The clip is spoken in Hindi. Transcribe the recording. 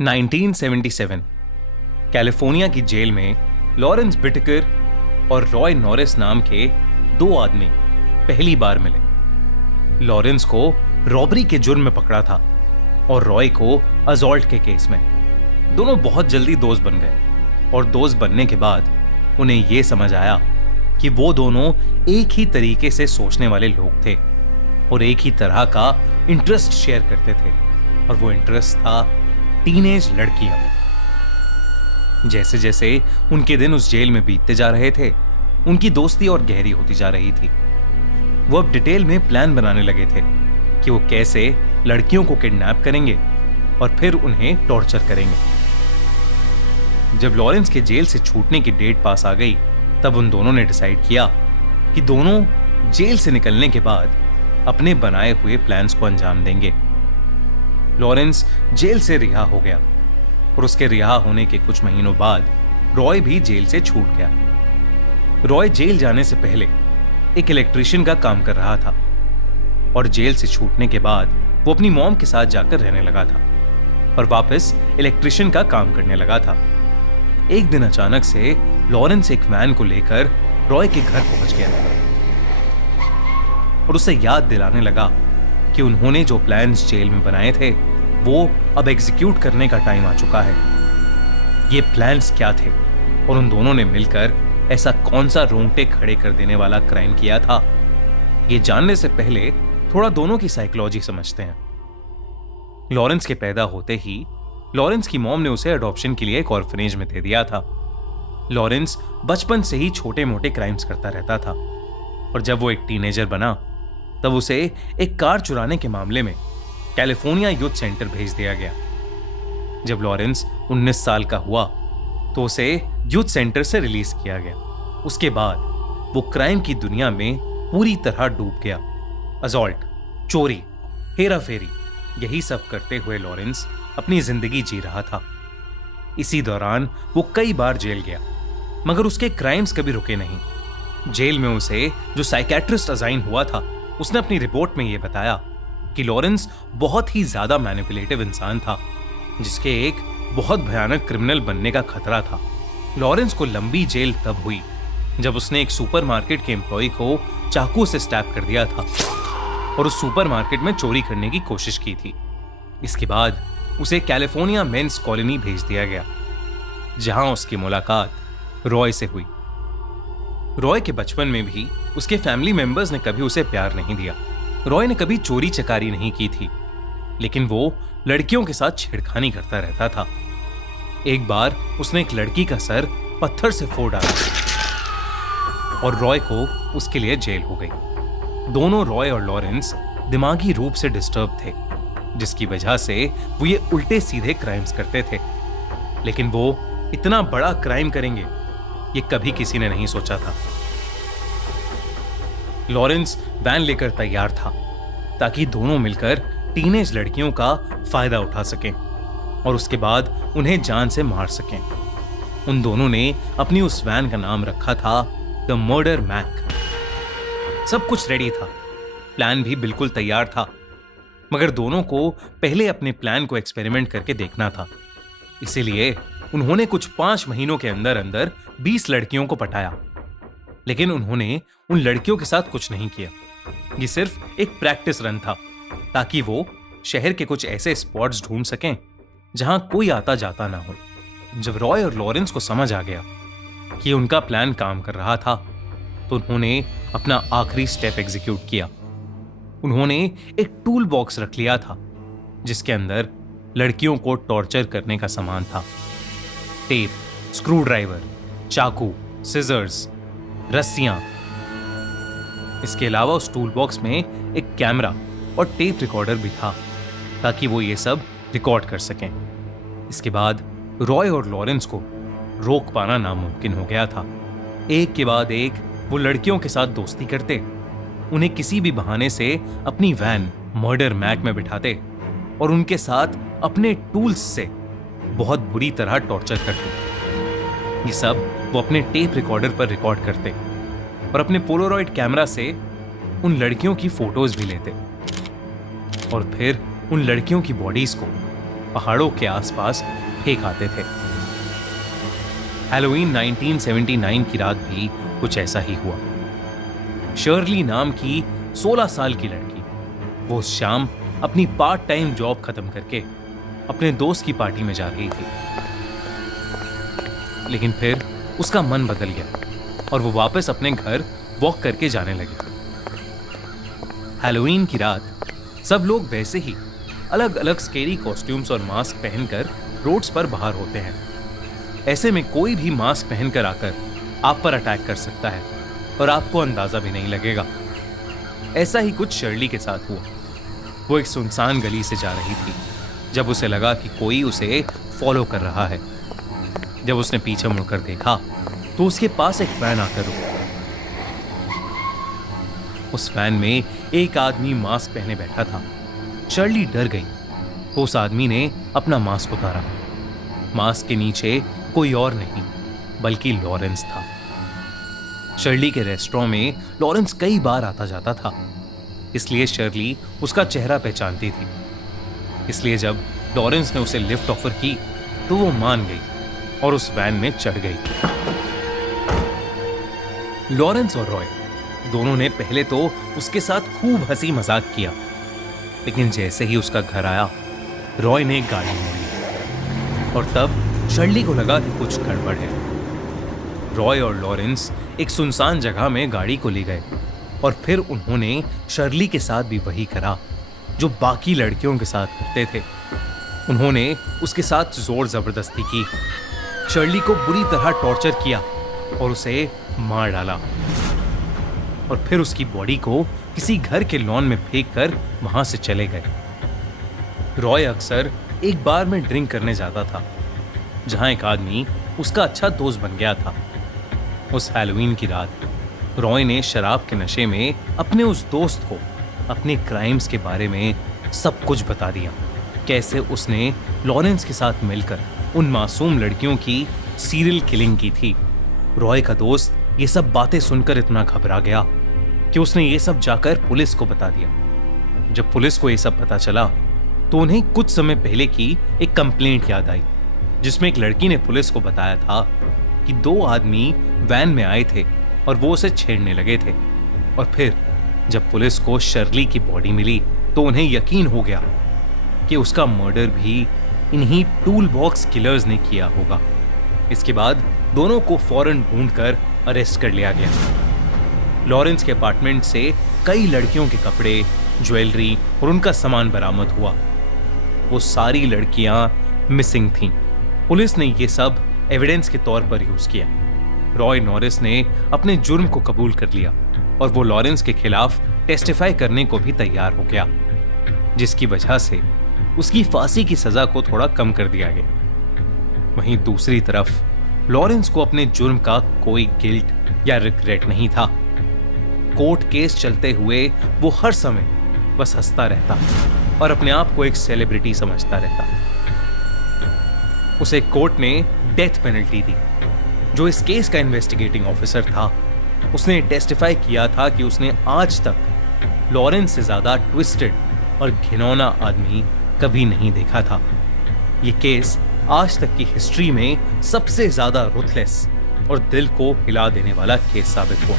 1977 कैलिफोर्निया की जेल में लॉरेंस बिटकर और रॉय नॉरिस नाम के दो आदमी पहली बार मिले। लॉरेंस को रॉबरी के जुर्म में पकड़ा था और रॉय को असॉल्ट के केस में। दोनों बहुत जल्दी दोस्त बन गए और दोस्त बनने के बाद उन्हें यह समझ आया कि वो दोनों एक ही तरीके से सोचने वाले लोग थे और एक ही तरह का इंटरेस्ट शेयर करते थे, और वो इंटरेस्ट था टीनेज लड़कियां। जैसे जैसे उनके दिन उस जेल में बीतते जा रहे थे, उनकी दोस्ती और गहरी होती जा रही थी। वो अब डिटेल में प्लान बनाने लगे थे कि वो कैसे लड़कियों को किडनैप करेंगे और फिर उन्हें टॉर्चर करेंगे। जब लॉरेंस के जेल से छूटने की डेट पास आ गई, तब उन दोनों ने डिसाइड किया कि दोनों जेल से निकलने के बाद अपने बनाए हुए प्लान्स को अंजाम देंगे। लॉरेंस जेल से रिहा हो गया और उसके रिहा होने के कुछ महीनों बाद रॉय भी जेल से छूट गया। रॉय जेल जाने से पहले एक इलेक्ट्रिशियन का काम कर रहा था और जेल से छूटने के बाद वो अपनी मॉम के साथ जाकर रहने लगा था और वापस इलेक्ट्रिशियन का काम करने लगा था। एक दिन अचानक से लॉरेंस एक वैन को लेकर रॉय के घर पहुंच गया और उसे याद दिलाने लगा कि उन्होंने जो प्लान्स जेल में बनाए थे वो अब एग्जीक्यूट करने का टाइम आ चुका है। ये प्लान्स क्या थे और उन दोनों ने मिलकर ऐसा कौन सा रोंगटे खड़े कर देने वाला क्राइम किया था, ये जानने से पहले थोड़ा दोनों की साइकोलॉजी समझते हैं। लॉरेंस के पैदा होते ही लॉरेंस की मॉम ने उसे अडॉप्शन के लिए एक ऑर्फनेज में दे दिया था। लॉरेंस बचपन से ही छोटे मोटे क्राइम्स करता रहता था और जब वो एक टीनेजर बना तब उसे एक कार चुराने के मामले में कैलिफोर्निया यूथ सेंटर भेज दिया गया। जब लॉरेंस 19 साल का हुआ तो उसे यूथ सेंटर से रिलीज किया गया। उसके बाद वो क्राइम की दुनिया में पूरी तरह डूब गया। असॉल्ट, चोरी, हेरा फेरी, यही सब करते हुए लॉरेंस अपनी जिंदगी जी रहा था। इसी दौरान वो कई बार जेल गया, मगर उसके क्राइम्स कभी रुके नहीं। जेल में उसे जो साइकेट्रिस्ट असाइन हुआ था, उसने अपनी रिपोर्ट में यह बताया कि लॉरेंस बहुत ही ज्यादा मैनिपुलेटिव इंसान था, जिसके एक बहुत भयानक क्रिमिनल बनने का खतरा था। लॉरेंस को लंबी जेल तब हुई जब उसने एक सुपरमार्केट के एम्प्लॉय को चाकू से स्टैब कर दिया था और उस सुपरमार्केट में चोरी करने की कोशिश की थी। इसके बाद उसे कैलिफोर्निया मेंस कॉलोनी भेज दिया गया, जहां उसकी मुलाकात रॉय से हुई। रॉय के बचपन में भी उसके फैमिली मेंबर्स ने कभी उसे प्यार नहीं दिया। रॉय ने कभी चोरी चकारी नहीं की थी, लेकिन वो लड़कियों के साथ छेड़खानी करता रहता था। एक बार उसने एक लड़की का सर पत्थर से फोड़ डाला और रॉय को उसके लिए जेल हो गई। दोनों रॉय और लॉरेंस दिमागी रूप से डिस्टर्ब थे, जिसकी वजह से वो ये उल्टे सीधे क्राइम्स करते थे। लेकिन वो इतना बड़ा क्राइम करेंगे ये कभी किसी ने नहीं सोचा था। लॉरेंस वैन लेकर तैयार था ताकि दोनों मिलकर टीनेज लड़कियों का फायदा उठा सकें और उसके बाद उन्हें जान से मार सकें। उन दोनों ने अपनी उस वैन का नाम रखा था द मर्डर मैक। सब कुछ रेडी था, प्लान भी बिल्कुल तैयार था, मगर दोनों को पहले अपने प्लान को एक्सपेरिमेंट करके देखना था। इसीलिए उन्होंने कुछ 5 महीनों के अंदर अंदर 20 लड़कियों को पटाया। लेकिन उन्होंने उन लड़कियों के साथ कुछ नहीं किया। ये सिर्फ एक प्रैक्टिस रन था ताकि वो शहर के कुछ ऐसे स्पॉट्स ढूंढ सकें जहां कोई आता जाता ना हो। जब रॉय और लॉरेंस को समझ आ गया कि उनका प्लान काम कर रहा था, तो उन्होंने अपना आखिरी स्टेप एग्जीक्यूट किया। उन्होंने एक टूल बॉक्स रख लिया था जिसके अंदर लड़कियों को टॉर्चर करने का सामान था। टेप, स्क्रू ड्राइवर, चाकू, सिजर्स, रस्सियां। इसके अलावा उस टूल बॉक्स में एक कैमरा और टेप रिकॉर्डर भी था ताकि वो ये सब रिकॉर्ड कर सकें। इसके बाद रॉय और लॉरेंस को रोक पाना नामुमकिन हो गया था। एक के बाद एक वो लड़कियों के साथ दोस्ती करते, उन्हें किसी भी बहाने से अपनी वैन मर्डर मैक में बिठाते और उनके साथ अपने टूल्स से बहुत बुरी तरह टॉर्चर करते। ये सब वो अपने टेप रिकॉर्डर पर रिकॉर्ड करते और अपने पोलारॉइड कैमरा से उन लड़कियों की फोटोज भी लेते और फिर उन लड़कियों की बॉडीज को पहाड़ों के आसपास फेंक आते थे। हैलोवीन 1979 की रात भी कुछ ऐसा ही हुआ। शर्ली नाम की 16 साल की लड़की वो उस शाम अपनी पार्ट टाइम जॉब खत्म करके अपने दोस्त की पार्टी में जा रही थी, लेकिन फिर उसका मन बदल गया और वो वापस अपने घर वॉक करके जाने लगी। हैलोवीन की रात सब लोग वैसे ही अलग अलग स्केरी कॉस्ट्यूम्स और मास्क पहनकर रोड्स पर बाहर होते हैं। ऐसे में कोई भी मास्क पहनकर आकर आप पर अटैक कर सकता है और आपको अंदाजा भी नहीं लगेगा। ऐसा ही कुछ शर्ली के साथ हुआ। वो एक सुनसान गली से जा रही थी जब उसे लगा कि कोई उसे फॉलो कर रहा है। जब उसने पीछे मुड़कर देखा तो उसके पास एक वैन आकर रुका। उस वैन में एक आदमी मास्क पहने बैठा था। शर्ली डर गई तो उस आदमी ने अपना मास्क उतारा। मास्क के नीचे कोई और नहीं बल्कि लॉरेंस था। शर्ली के रेस्टोरेंट में लॉरेंस कई बार आता जाता था, इसलिए शर्ली उसका चेहरा पहचानती थी। इसलिए जब लॉरेंस ने उसे लिफ्ट ऑफर की तो वो मान गई और उस वैन में चढ़ गई। लॉरेंस और रॉय दोनों ने पहले तो उसके साथ खूब हंसी मजाक किया, लेकिन जैसे ही उसका घर आया रॉय ने गाड़ी मोड़ी और तब शर्ली को लगा कि कुछ गड़बड़ है। रॉय और लॉरेंस एक सुनसान जगह में गाड़ी को ले गए और फिर उन्होंने शर्ली के साथ भी वही करा जो बाकी लड़कियों के साथ करते थे। उन्होंने उसके साथ जोर जबरदस्ती की, शर्ली को बुरी तरह टॉर्चर किया और उसे मार डाला और फिर उसकी बॉडी को किसी घर के लॉन में फेंक कर वहां से चले गए। रॉय अक्सर एक बार में ड्रिंक करने जाता था जहां एक आदमी उसका अच्छा दोस्त बन गया था। उस हैलोवीन की रात रॉय ने शराब के नशे में अपने उस दोस्त को अपने क्राइम्स के बारे में सब कुछ बता दिया। कैसे उसने लॉरेंस के साथ मिलकर उन मासूम लड़कियों की सीरियल किलिंग की थी। रॉय का दोस्त ये सब बातें सुनकर इतना घबरा गया कि उसने ये सब जाकर पुलिस को बता दिया। जब पुलिस को ये सब पता चला तो उन्हें कुछ समय पहले की एक कंप्लेंट याद आई जिसमें एक लड़की ने पुलिस को बताया था कि 2 आदमी वैन में आए थे और वो उसे छेड़ने लगे थे। और फिर जब पुलिस को शर्ली की बॉडी मिली तो उन्हें यकीन हो गया कि उसका मर्डर भी इन्हीं टूल बॉक्स किलर्स ने किया होगा। इसके बाद दोनों को फौरन ढूंढकर अरेस्ट कर लिया गया। लॉरेंस के अपार्टमेंट से कई लड़कियों के कपड़े, ज्वेलरी और उनका सामान बरामद हुआ। वो सारी लड़कियां मिसिंग थीं। पुलिस ने ये सब एविडेंस के तौर पर यूज किया। रॉय नॉरिस ने अपने जुर्म को कबूल कर लिया और वो लॉरेंस के खिलाफ टेस्टिफाई करने को भी तैयार हो गया, जिसकी वजह से उसकी फांसी की सजा को थोड़ा कम कर दिया गया। वहीं दूसरी तरफ लॉरेंस को अपने जुर्म का कोई गिल्ट या रिग्रेट नहीं था। कोर्ट केस चलते हुए वो हर समय बस हंसता रहता और अपने आप को एक सेलिब्रिटी समझता रहता। उसे कोर्ट ने डेथ पेनल्टी दी। जो इस केस का इन्वेस्टिगेटिंग ऑफिसर था उसने टेस्टिफाई किया था कि उसने आज तक लॉरेंस से ज्यादा ट्विस्टेड और घिनौना आदमी कभी नहीं देखा था। ये केस आज तक की हिस्ट्री में सबसे ज्यादा रुथलेस और दिल को हिला देने वाला केस साबित हुआ।